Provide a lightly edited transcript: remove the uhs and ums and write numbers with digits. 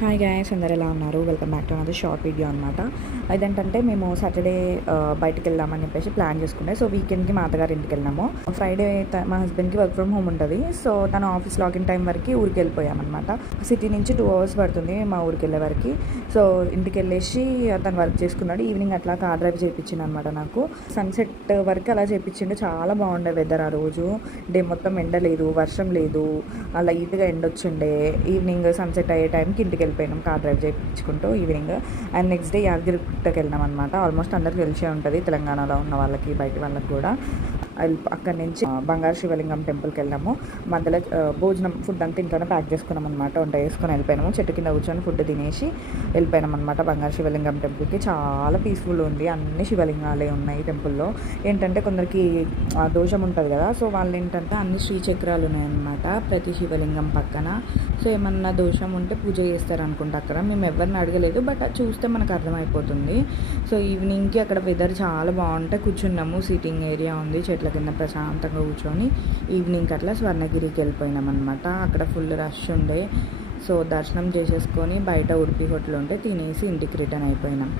Hi guys, అందరు ఎలా ఉన్నారు? Welcome back to another short video అనమాట. అదేంటంటే మేము సాటర్డే బయటికి వెళ్దామని చెప్పేసి ప్లాన్ చేసుకుంటే, సో వీకెండ్కి మా అత్తగారి ఇంటికి వెళ్ళినాము. ఫ్రైడే మా హస్బెండ్కి వర్క్ ఫ్రమ్ హోమ్ ఉంటుంది. సో తను ఆఫీస్ లాగిన్ టైం వరకు ఊరికి వెళ్ళిపోయామన్నమాట. సిటీ నుంచి 2 hours పడుతుంది మా ఊరికి వెళ్ళే వరకు. సో ఇంటికి వెళ్ళేసి తను వర్క్ చేసుకున్నాడు. ఈవినింగ్ అట్లా కార్ డ్రైవ్ చేయించింది అనమాట. నాకు సన్సెట్ వరకు అలా చేయించిండు. చాలా బాగుండే వెదర్ ఆ రోజు. డే మొత్తం ఎండ లేదు, వర్షం లేదు, అలా లైట్గా ఎండ వచ్చిండే. ఈవినింగ్ సన్సెట్ అయ్యే టైంకి ఇంటికి వెళ్ళిపోయినాం కార్ డ్రైవ్ చేయించుకుంటూ ఈవినింగ్. అండ్ నెక్స్ట్ డే యాదగిరిగుట్టకి వెళ్ళినాం అనమాట. ఆల్మోస్ట్ అందరికి తెలిసే ఉంటుంది, తెలంగాణలో ఉన్న వాళ్ళకి, బయట వాళ్ళకి కూడా. అక్కడి నుంచి బంగారు శివలింగం టెంపుల్కి వెళ్ళాము. మధ్యలో భోజనం ఫుడ్ అంతా ఇంట్లోనే ప్యాక్ చేసుకున్నాం అనమాట. వంట వేసుకొని వెళ్ళిపోయినాము. చెట్టు కింద కూర్చొని ఫుడ్ తినేసి వెళ్ళిపోయినాం అనమాట బంగారు శివలింగం టెంపుల్కి. చాలా పీస్ఫుల్ ఉంది. అన్ని శివలింగాలే ఉన్నాయి టెంపుల్లో. ఏంటంటే కొందరికి దోషం ఉంటుంది కదా, సో వాళ్ళు ఏంటంటే అన్ని శ్రీచక్రాలు ఉన్నాయన్నమాట ప్రతి శివలింగం పక్కన. సో ఏమన్నా దోషం ఉంటే పూజ చేస్తారు అనుకుంటా అక్కడ. మేము ఎవరిని అడగలేదు, బట్ అది చూస్తే మనకు అర్థమైపోతుంది. సో ఈవినింగ్కి అక్కడ వెదర్ చాలా బాగుంటే కూర్చున్నాము. సీటింగ్ ఏరియా ఉంది, చెట్ల కింద ప్రశాంతంగా కూర్చొని ఈవినింగ్ అట్లా స్వర్ణగిరికి వెళ్ళిపోయినాం అనమాట. అక్కడ ఫుల్ రష్ ఉండే. సో దర్శనం చేసేసుకొని బయట ఉడిపి హోటల్ ఉంటే తినేసి ఇంటికి రిటర్న్ అయిపోయినాం.